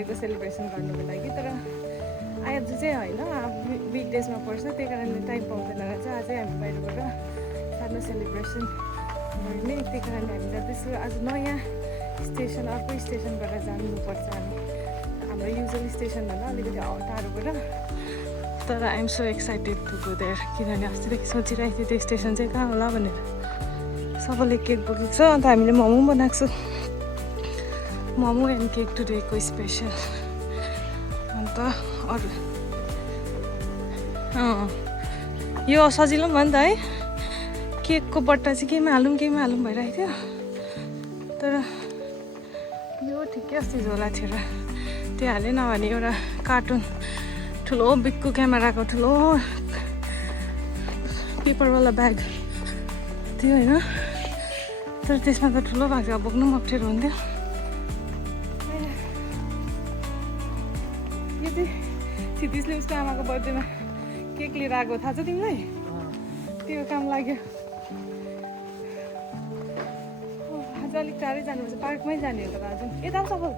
बर्थडेको सेलिब्रेसन गर्नुको लागि। तर आज चाहिँ होइन, विकडेजमा पर्छ, त्यही कारणले टाइम पाउँदैन रहेछ। अझै हामी बाहिरबाट सानो सेलिब्रेसन गर्ने, त्यही कारणले हामी जाँदैछु। आज नयाँ स्टेसन, अर्को स्टेसनबाट जानुपर्छ हामी, हाम्रो युजल स्टेसनभन्दा अलिकति टाढोबाट। तर I'm so excited to go there, किनभने अस्तिदेखि सोचिरहेको थिएँ त्यो स्टेसन चाहिँ कहाँ होला भनेर। सबैले केक बोकेको छ, अन्त हामीले मोमो बनाएको छु, मोमो एन्ड केक टुडेको स्पेसल। अन्त अरू यो सजिलो भयो नि त है, केकको बट्टा चाहिँ केहीमा हालौँ भइरहेको थियो। तर यो ठिकै अस्ति झोला थियो र त्यो हालेन भने एउटा कार्टुन ठुलो बिगको क्यामेराको ठुलो पेपरवाला ब्याग थियो होइन, तर त्यसमा त ठुलो भएको थियो, बोक्नु पनि अप्ठ्यारो हुन्थ्यो। यो चाहिँ क्षितिजले उसको आमाको बर्थडेमा केक लिएर आएको, थाहा छ तिमीलाई? त्यो काम लाग्यो। आज अलिक टाढै जानुपर्छ, पार्कमै जाने हो। तर आज यता सफल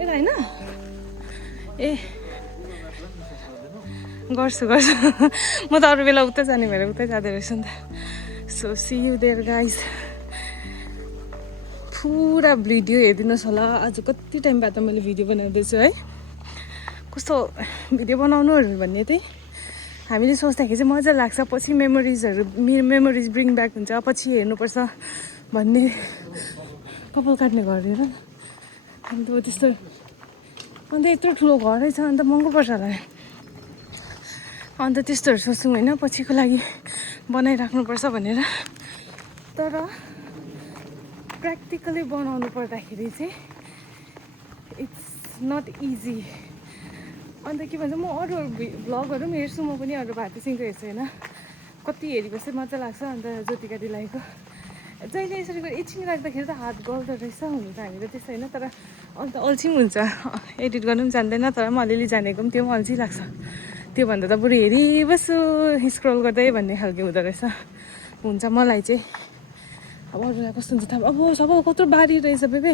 यता होइन ए गर्छु म त अरू बेला उतै जाने भएर उतै जाँदो रहेछु नि त। So see you there guys. पुरा भिडियो हेरिदिनुहोस् होला। आज कति टाइम बाद मैले भिडियो बनाउँदैछु है। कस्तो भिडियो बनाउनुहरू भन्ने चाहिँ हामीले सोच्दाखेरि चाहिँ मजा लाग्छ, पछि मेमोरिज ब्रिङ ब्याक हुन्छ, पछि हेर्नुपर्छ भन्ने कपाल काट्ने घर हेर। अन्त त्यस्तो, अन्त यत्रो ठुलो घरै छ, अन्त महँगो पर्छ होला। अन्त त्यस्तोहरू सोच्छौँ होइन, पछिको लागि बनाइराख्नुपर्छ भनेर। तर प्र्याक्टिकली बनाउनु पर्दाखेरि चाहिँ इट्स नट इजी। अन्त के भन्छ, म अरू भ्लगहरू पनि हेर्छु, म पनि अरू भारती सिंहको हेर्छु होइन, कति हेरेपछि मजा लाग्छ। अन्त ज्योतिका दिलाईको जहिले यसरी एकछिन राख्दाखेरि त हात गल्दो रहेछ, हुनु त हामी त त्यस्तो होइन। तर अन्त अल्छी पनि हुन्छ, एडिट गर्नु पनि जान्दैन। तर म अलिअलि जानेको पनि त्यो पनि अल्छी लाग्छ। त्योभन्दा त बरु हेरिबस्छु स्क्रोल गर्दै भन्ने खालको हुँदो रहेछ, हुन्छ मलाई चाहिँ। अब अरूलाई कस्तो हुन्छ थाहा। अब सब कत्रो बारी रहेछ बेबे,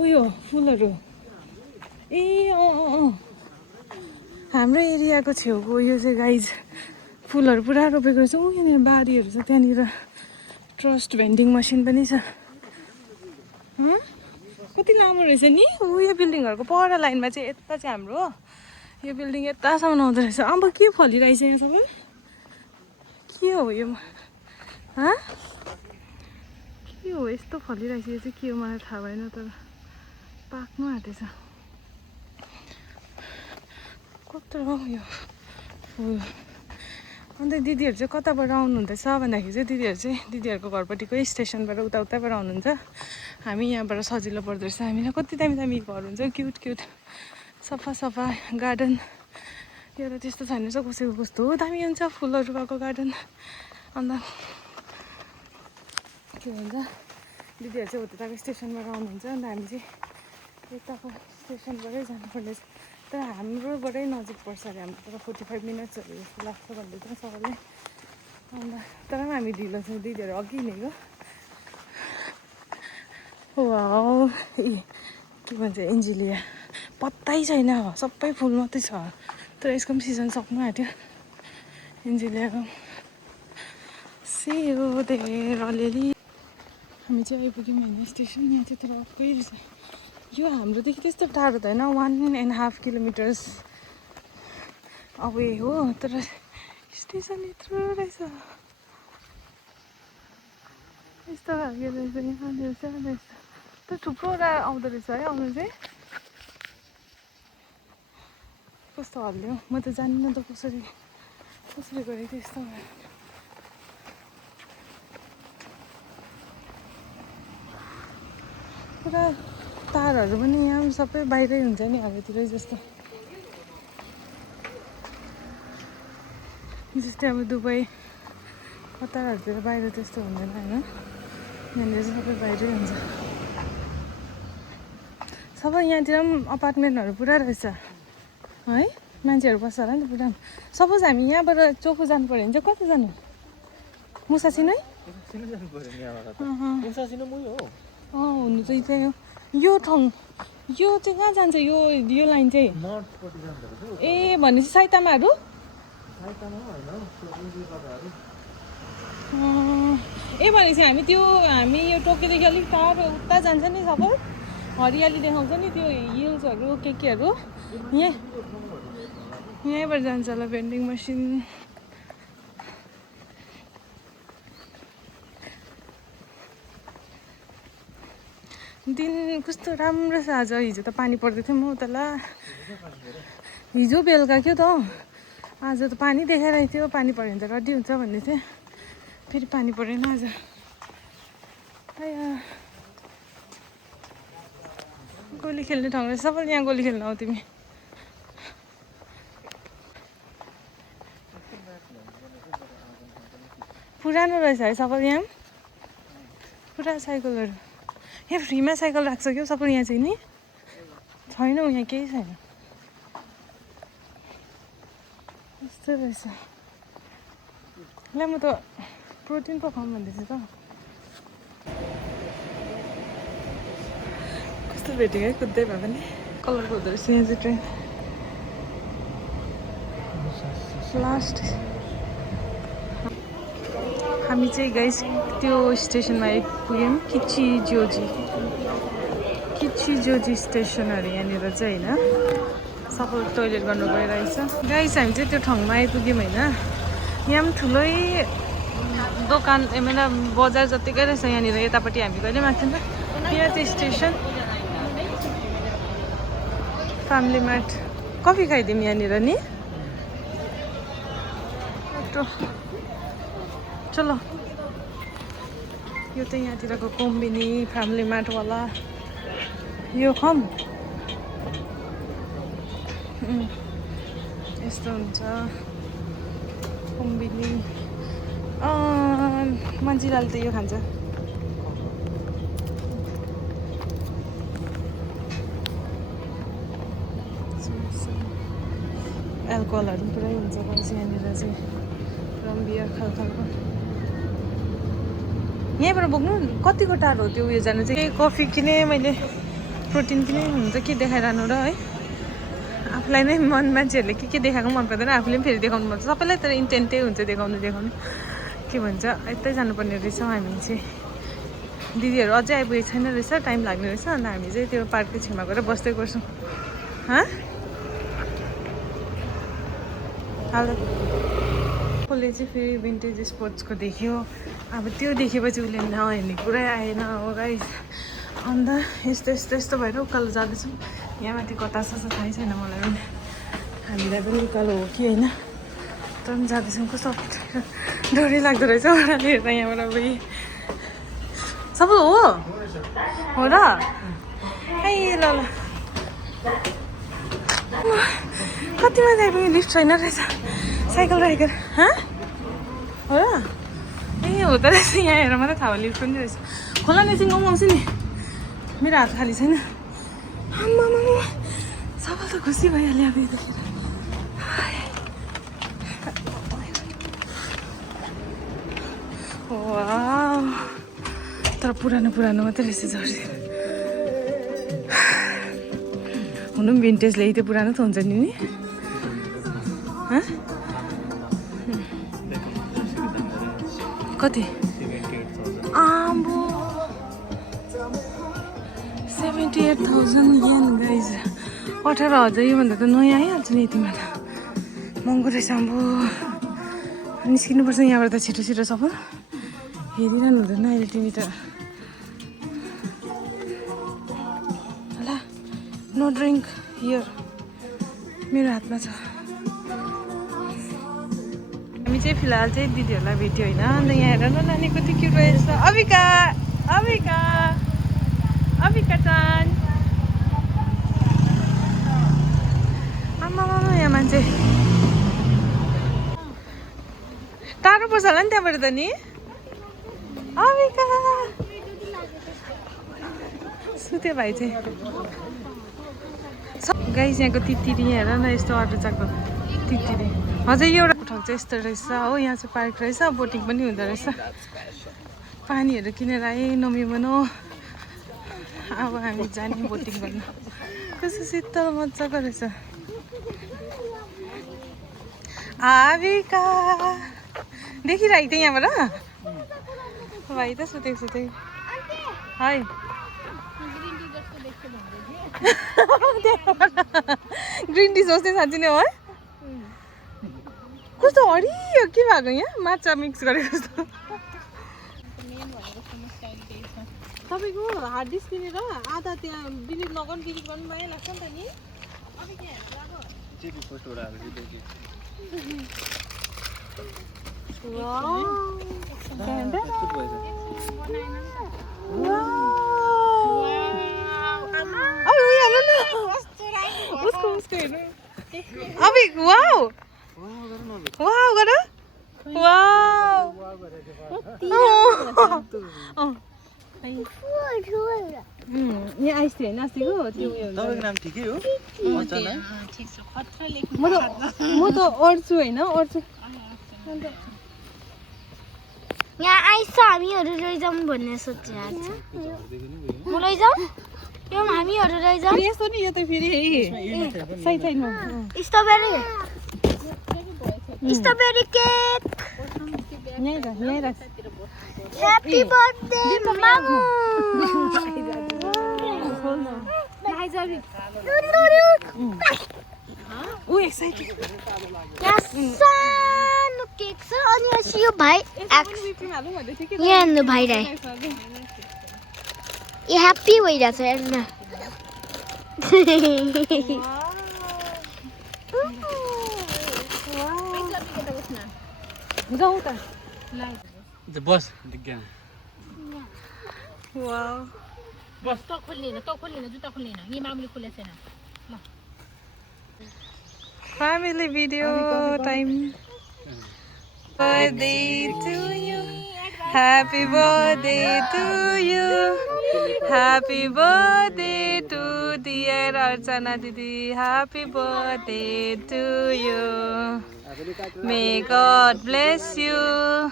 उयो फुलहरू। ए हाम्रो एरियाको छेउको यो चाहिँ गाइज फुलहरू पुरा रोपेको रहेछ। यहाँनिर बारीहरू छ, त्यहाँनिर ट्रस्ट भेन्डिङ मसिन पनि छ। कति लामो रहेछ नि। यो बिल्डिङहरूको पर लाइनमा चाहिँ यता चाहिँ हाम्रो हो, यो बिल्डिङ यतासम्म आउँदो रहेछ। अब के फलिरहेछ यहाँ सबै, के हो यो? के हो यस्तो फलिरहेछ? यो चाहिँ के हो मलाई थाहा भएन, तर पाक्नु आँटेछ। कत्रो यो फुल। अन्त दिदीहरू चाहिँ कताबाट आउनुहुँदैछ भन्दाखेरि चाहिँ दिदीहरूको घरपट्टिको स्टेसनबाट उताबाट आउनुहुन्छ। हामी यहाँबाट सजिलो पर्दो रहेछ हामीलाई। कति दामी घर हुन्छ, क्युट सफा गार्डन। यो त त्यस्तो छैन रहेछ, कसैको कस्तो दामी हुन्छ फुलहरू भएको गार्डन। अन्त के भन्छ, दिदीहरू चाहिँ उताको स्टेसनबाट आउनुहुन्छ, अन्त हामी चाहिँ यताको स्टेसनबाटै जानुपर्ने छ। तर हाम्रोबाटै नजिक पर्छ अरे, हाम्रो तर 45 मिनट्सहरू जस्तो लाग्छ भन्दै थियो सबैले। अन्त तर पनि हामी ढिलो छौँ, दिदीहरू अघि हिँडेको। वाउ, के भन्छ एन्जेलिया, पत्तै छैन, सबै फुल मात्रै छ। तर यसको पनि सिजन सक्नु आँट्यो एन्जेलियाको। सेयो देयर अलिअलि। हामी चाहिँ आइपुग्यौँ होइन स्टेसन। यहाँ चाहिँ तर अर्कै रहेछ, यो हाम्रोदेखि त्यस्तो टाढो त होइन, 1.5 किलोमिटर्स अवे हो। तर स्टेसन यत्रो रहेछ, यस्तो खालको रहेछ। यहाँनिर चाहिँ यस्तो त थुप्रोवटा आउँदो रहेछ है, आउनु चाहिँ कस्तो हल्लियो। म त जान्दिनँ त कसरी गरेको थियो यस्तो। पुरा तारहरू पनि यहाँ पनि सबै बाहिरै हुन्छ नि, हाम्रोतिरै जस्तो। जस्तै अब दुबई कतारहरूतिर बाहिर त्यस्तो हुँदैन होइन, यहाँनिर चाहिँ सबै बाहिरै हुन्छ। सबै यहाँतिर पनि अपार्टमेन्टहरू पुरा रहेछ है, मान्छेहरू बस्छ होला नि त पुरा। सपोज हामी यहाँबाट चोखो जानु पऱ्यो भने चाहिँ कता जानु? मुसासिनो है? हुनु चाहिँ त्यही हो यो ठाउँ। यो चाहिँ कहाँ जान्छ यो लाइन चाहिँ ए भनेपछि साइतामाहरू ए भनेपछि हामी यो टोकेदेखि अलिक टाढो उता जान्छ नि सबै हरियाली देखाउँछ नि त्यो हिल्सहरू केहरू यहीँबाट जान्छ होला भेन्डिङ मसिन दिन कस्तो राम्रो छ आज हिजो त पानी पर्दै थियो म उता हिजो बेलुका क्या त आज त पानी देखाइरहेको थियो पानी पऱ्यो भने त रड्डी हुन्छ भन्दै थियो फेरि पानी परेन आज गोली खेल्ने ठाउँ रहेछ सबैले यहाँ गोली खेल्न आऊ तिमी पुरानो रहेछ है सबैले यहाँ पुरा साइकलहरू यहाँ फ्रीमा साइकल राख्छ क्या सबै यहाँ चाहिँ नि छैन यहाँ केही छैन यस्तो रहेछ ल म त प्रोटिन पो खाऊँ भन्दैछु त कस्तो भेटेँ है कुद्दै भए पनि कलरको हुँदो रहेछ यहाँ चाहिँ ट्रेन लास्ट हामी चाहिँ गाइस त्यो स्टेसनमा आइपुग्यौँ किची स्टेसनहरू यहाँनिर चाहिँ होइन सबै टोइलेट गर्नु गइरहेछ गाइस हामी चाहिँ त्यो ठाउँमा आइपुग्यौँ होइन यहाँ पनि ठुलै दोकान मतलब बजार जतिकै रहेछ यहाँनिर यतापट्टि हामी कहिले माथि नि त यहाँ त्यो स्टेसन फ्यामिली मार्ट कफी खाइदिउँ यहाँनिर नि चलो यो चाहिँ यहाँतिरको कोम्बिनी फ्यामिली मार्टवाला यो खम यस्तो हुन्छ कोम्बिनी मान्छेले त यो खान्छ एल्कोहलहरू पुरै हुन्छ बस यहाँनिर चाहिँ रम बियर खालको यहीँबाट बोक्नु कतिको टाढो हो त्यो उयो जानु चाहिँ कफी किने मैले प्रोटिन किने हुन्छ के देखाइरहनु र है आफूलाई नै मान्छेहरूले के देखाएको मन पर्दैन आफूले पनि फेरि देखाउनु पर्छ सबैलाई तर इन्टेन्टै हुन्छ देखाउनु के भन्छ यतै जानुपर्ने रहेछ हामी चाहिँ दिदीहरू अझै आइपुगेको छैन रहेछ टाइम लाग्ने रहेछ अन्त हामी चाहिँ त्यो पार्कको छेउमा गएर बस्दै गर्छौँ कसले चाहिँ फेरि भिन्टेज स्पोर्ट्सको देख्यो अब त्यो देखेपछि उसले नहेर्ने कुरै आएन हो गाइस अन्त यस्तो भएर उकालो जाँदैछौँ यहाँ माथि कता छ थाहै छैन मलाई पनि हामीलाई पनि उकालो हो कि होइन तर पनि जाँदैछौँ कस्तो डरै लाग्दो रहेछ उनीहरूले हेर्दा यहाँबाट अब सबै हो र है ल कति मजा आइपुग्यो लिफ्ट छैन रहेछ साइकल राखेको हो र ए हुँदो रहेछ यहाँ हेरेर मात्रै थाहा भयो लिफ्ट पनि रहेछ खोला निसिङ आउँछु नि मेरो हात खाली छैन आम्मा सबल त खुसी भइहाल्यो अब यतिखेर तर पुरानो मात्रै रहेछ जर्सी हुनु पनि भिन्टेजले त्यो पुरानो त हुन्छ नि कति आम्बो 78,000 येन गाइज 18,000 योभन्दा त नयाँ आइहाल्छ नि यतिमा त महँगो रहेछ आम्बो निस्किनुपर्छ यहाँबाट त छिटो सबै हेरिरहनु हुँदैन अहिले तिमी त ल नो ड्रिङ्क हियर मेरो हातमा छ हामी चाहिँ फिलहाल चाहिँ दिदीहरूलाई भेट्यो होइन अन्त यहाँ हेर न नानी कति क्युट रहेछ अविका चान आमा यहाँ मान्छे टाढो पर्छ होला नि त्यहाँबाट त नि अविका सुत्यो भाइ चाहिँ गाइस यहाँको तित्तिरी हेर न यस्तो अटो चाको तित्तिरी हजुर एउटा ठाउँ चाहिँ यस्तो रहेछ हो यहाँ चाहिँ पार्क रहेछ बोटिङ पनि हुँदो रहेछ पानीहरू किनेर आएँ नमिमनो अब हामी जाने बोटिङ गर्न कस्तो शीतल मजाको रहेछ आविका देखिरहेको थियो यहाँबाट भाइ त सुतेको है ग्रिन टी सोच्ने साँच्ची नै हो है कस्तो हरियो के भएको यहाँ माछा मिक्स गरेको जस्तो तपाईँको हार्ड डिस्क किनेर आधा त्यहाँ डिलिट नगर्नु डिलिट गर्नु माया लाग्छ नि त नि उसको हेर्नु अभिक वाउ वाउ गर वाउ यहाँ आइस थियो होइन अस्तिको त्यो तपाईँको नाम ठिकै हो म त अड्छु होइन अड्छु यहाँ आइस हामीहरू लैजाउँ भन्ने सोचिरहेको छ म लैजाउँ यो हामीहरू लैजाउँ यस्तो नि यो त फेरि साइड साइडमा स्ट्रबेरी केक यहीँ राख ह्यापी बर्थडे मामु ऊ एक्साइटेड यहाँ सानो केक छ अनि पछि यो भाइ यहाँ हेर्नु भाइलाई ए ह्याप्पी भइरहेछ हेर्नु जाउँ त बस वाउ बस त खोल्दैन जुत्ता खोल्दैन यही मामुले खोलेको छैन ल family video time birthday to you happy birthday to you happy birthday to dear Archana didi happy birthday to you may God bless you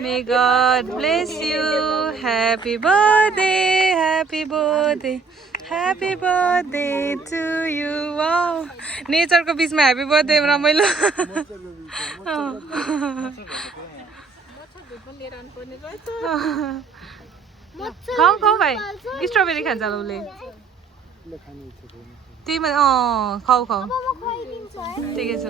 may God bless you happy birthday Happy birthday to you. Wow. Nature को बीच में happy birthday रमाइलो. खाऊ भाइ strawberry खान्छ होला उसले त्यही मात्रै खाऊ ठिकै छ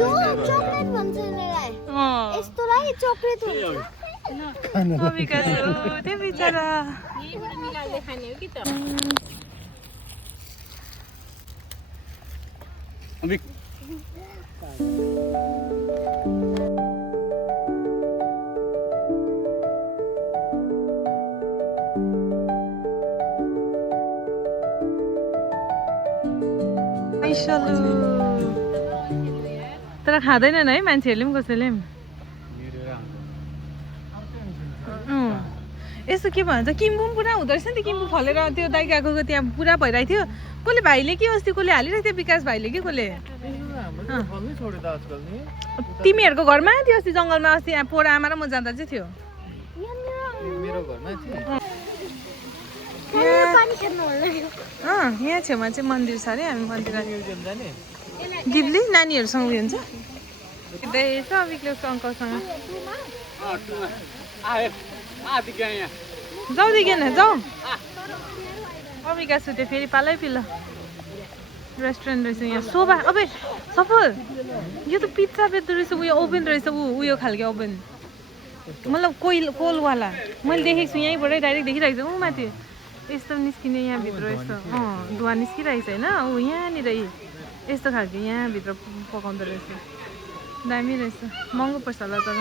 यो चकलेट भन्छ यसलाई यस्तोलाई चकलेट हुन्छ त्यो बिचरा यहीबाट मिलाउँदै खाने हो कि त तर खाँदैनन् है मान्छेहरूले पनि कसैले पनि यस्तो के भन्छ किम्बु पनि पुरा हुँदो रहेछ नि त किम्बु फलेर त्यो दाइ गएको त्यहाँ पुरा भइरहेको थियो कसले भाइले कि अस्ति कसले हालिरहेको थियो विकास भाइले कि कसले तिमीहरूको घरमा थियो अस्ति जङ्गलमा अस्ति यहाँ पोरा आमा र म जाँदा चाहिँ थियो यहाँ छेउमा चाहिँ मन्दिर छ अरे हामी मन्दिर गिब्ली नानीहरूसँग उयो हुन्छ यसो अभिकले उसको अङ्कलसँग जाउँ देखिएन जाउँ अभिका सुत्यो फेरि पालै पिल्लो रेस्टुरेन्ट रहेछ यहाँ सोफा अबे सफल यो त पिज्जा बेच्दो रहेछ उयो ओभन रहेछ उयो खालको ओभन मतलब कोलवाला मैले देखेको छु यहीँबाटै डाइरेक्ट देखिरहेको छु ऊ माथि यस्तो निस्किने यहाँभित्र यस्तो धुवा निस्किरहेको छ होइन ऊ यहाँनिर यस्तो खालको यहाँभित्र पकाउँदो रहेछ दामी रहेछ महँगो पर्छ होला तर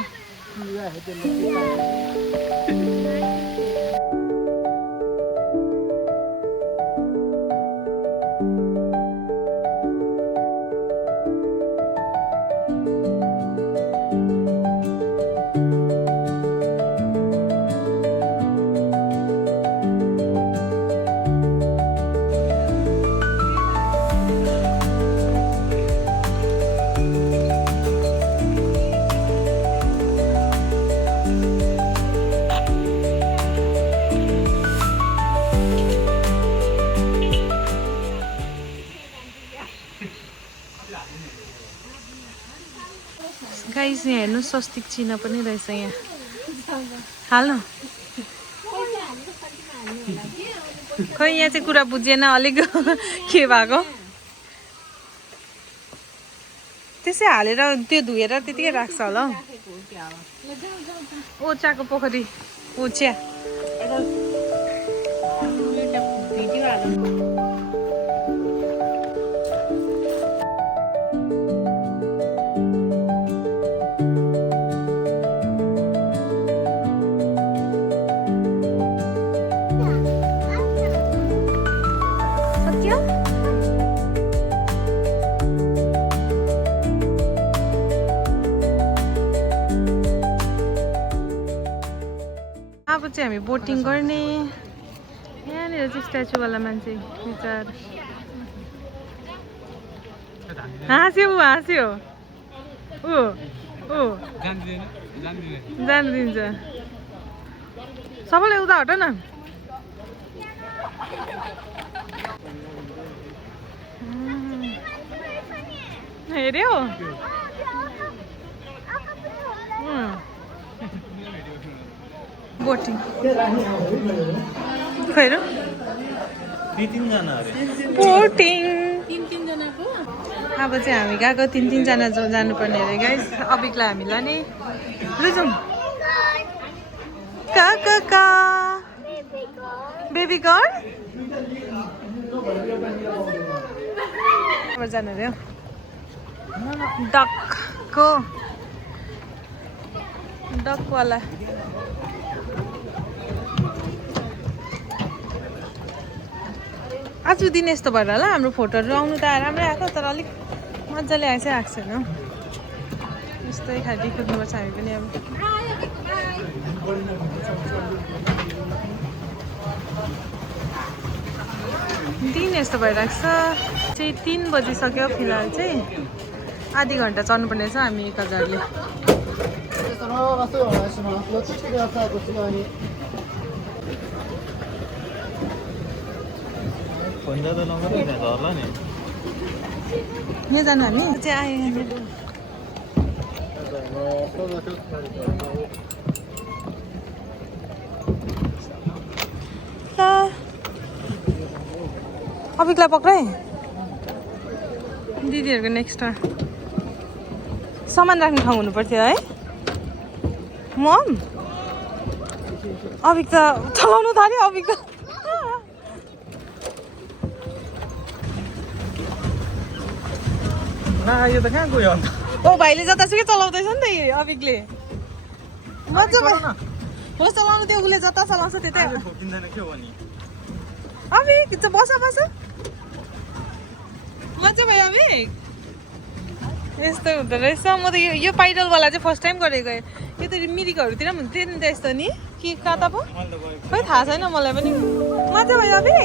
गाइस यहाँ हेर्नु स्वस्तिक चिन्ह पनि रहेछ यहाँ हाल्नु खै यहाँ चाहिँ कुरा बुझेन अलिक के भएको त्यसै हालेर त्यो धुएर त्यतिकै राख्छ होला हौ ओचाको पोखरी ओच्या अब चाहिँ हामी बोटिङ गर्ने यहाँनिर चाहिँ स्ट्याचुवाला मान्छे विचार हाँस्यो हाँस्यो जानु दिन्छ सबैलाई उता हट न हेऱ्यो बोटिङ खैर बोटिङ अब चाहिँ हामी गएको 3-3 जना जानुपर्ने अरे गाइस अबिकलाई हामीलाई नि लैजाउँ का बेबी गर्ल अब जानु अरे डकवाला आज दिन यस्तो भएर होला हाम्रो फोटोहरू आउनु त राम्रै आएको तर अलिक मजाले आएको छैन यस्तै खालि कुद्नुपर्छ हामी पनि अब दिन यस्तो भइरहेको छ चाहिँ 3 बजिसक्यो फिलहाल चाहिँ आधी घन्टा चढ्नुपर्ने छ हामी 1000ले यहाँ जानु हामी चाहिँ आयो अबिकलाई पक्राए दिदीहरूको नेक्स्ट सामान राख्ने ठाउँ हुनु पर्थ्यो है मम अबिक त चलाउनु थाल्यो अबिक त यो त कहाँ गयो अन्त ओ भाइले जतासुकै चलाउँदैछ नि त अबिकले मजा भयो होस् चलाउनु त्यो उसले जता चलाउँछ त्यतै ठोकिँदैन के हो नि अबिक बस मजा भयो अबिक यस्तो हुँदो रहेछ म त यो पाइडलवाला चाहिँ फर्स्ट टाइम गरेको यो त मिरिकहरूतिर पनि हुन्थ्यो नि त यस्तो नि कि कहाँ त पो खै थाहा छैन मलाई पनि मजा भयो अबिक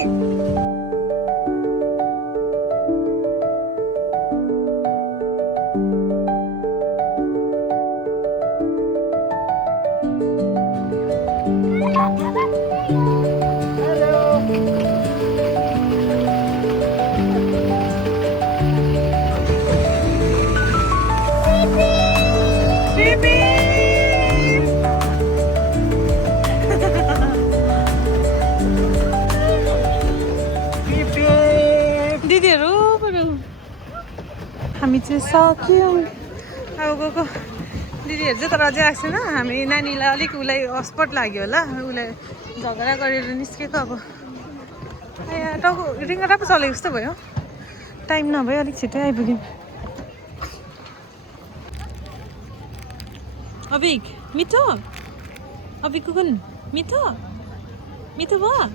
हामी चाहिँ सक्यौँ अब गएको दिदीहरू चाहिँ तर अझै आएको छैन हामी नानीलाई अलिक उसलाई हस्पट लाग्यो होला उसलाई झगडा गरेर निस्केको अब यहाँ टाउको रिङ्गा टापो चलेको जस्तो भयो टाइम नभयो अलिक छिटै आइपुग्यौँ अबिक मिठो अबिकको कुन मिठो मिठो भयो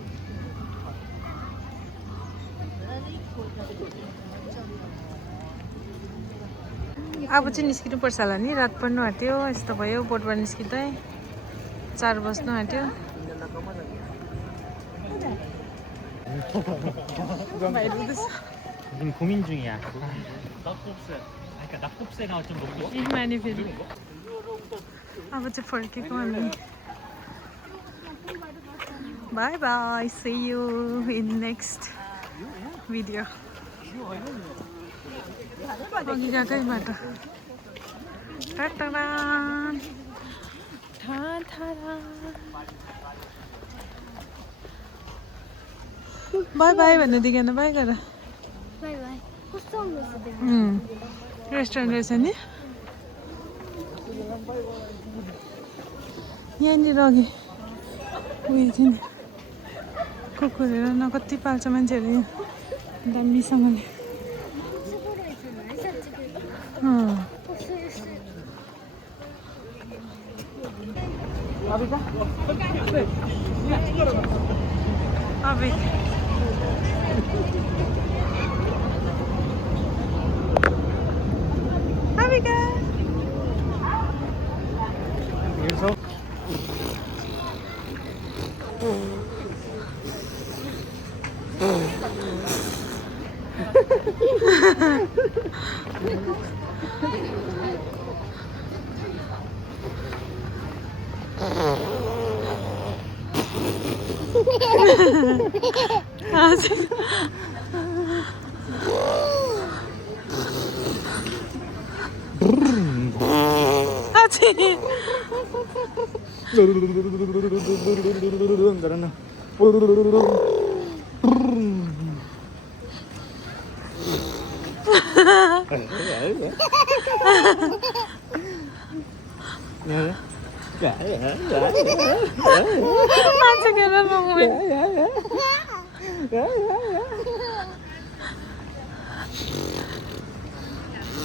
अब चाहिँ निस्किनुपर्छ होला नि रात पर्नु आँट्यो यस्तो भयो बोटबाट निस्किँदै 4 बज्नु आँट्यो 지금 고민 중이야. 낙곱새가 좀 먹고. 이 많이 빌려. 아버지 벌기고 하면. Bye bye. See you in next video. 거기 가까이 맞아. By by भन्ने दिकेन बाई गर बाई बाई कस्तो आउँदैछ त्यहाँ रेस्टुरेन्ट रहेछ नि यहाँनिर अघि उयो थियो नि कुकुरहरू न कति पाल्छ मान्छेहरू यहाँ दामीसँगले अभी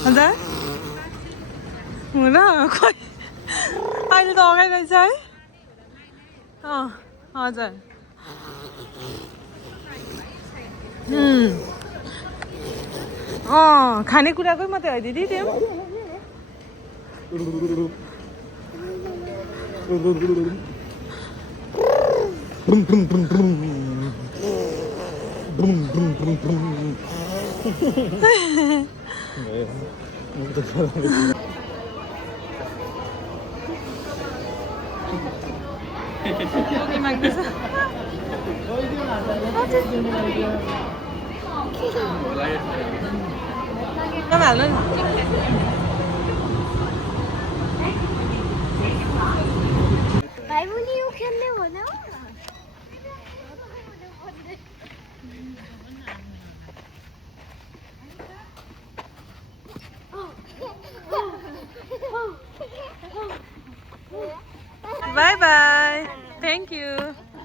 हजुर हुन खोइ अहिले त अगाडि रहेछ है हजुर खानेकुराकै मात्रै हो दिदी त्यो भाइ पनि यो खेल्ने हो न बाई बाई थ्याङ्क यू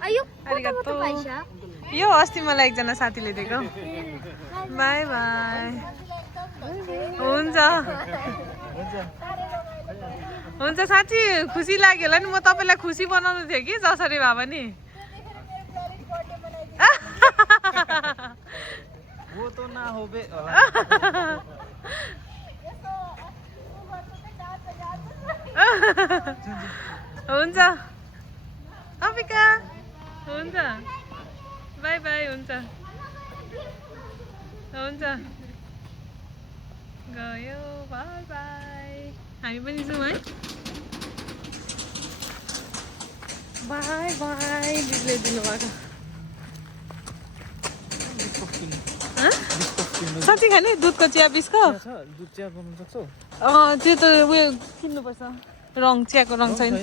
अयो arigato. पैसा यो अस्ति मलाई एकजना साथीले दिएको बाई बाई हुन्छ हुन्छ साथी खुसी लाग्यो होला नि म तपाईँलाई खुसी बनाउनु थियो कि जसरी भए पनि वो तो ना हो बे हुन्छ अम्बिका हुन्छ बाई बाई हुन्छ हुन्छ गयो बाई बाई हामी पनि जाउँ है बाई बाई दिदीले दिनुभएको साँच्ची खाने दुधको चिया बिस्को दूध चिया बनाउन सक्छौ त्यो त उयो किन्नुपर्छ रङ चियाको रङ छैन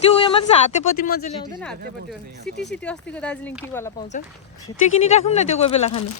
त्यो उयो मात्रै छ हातेपत्ती मजाले आउँदैन हातेपत्ती सिटी सिटी अस्तिको दार्जिलिङ टीवाला पाउँछ त्यो किनिराखौँ न त्यो कोही बेला खानु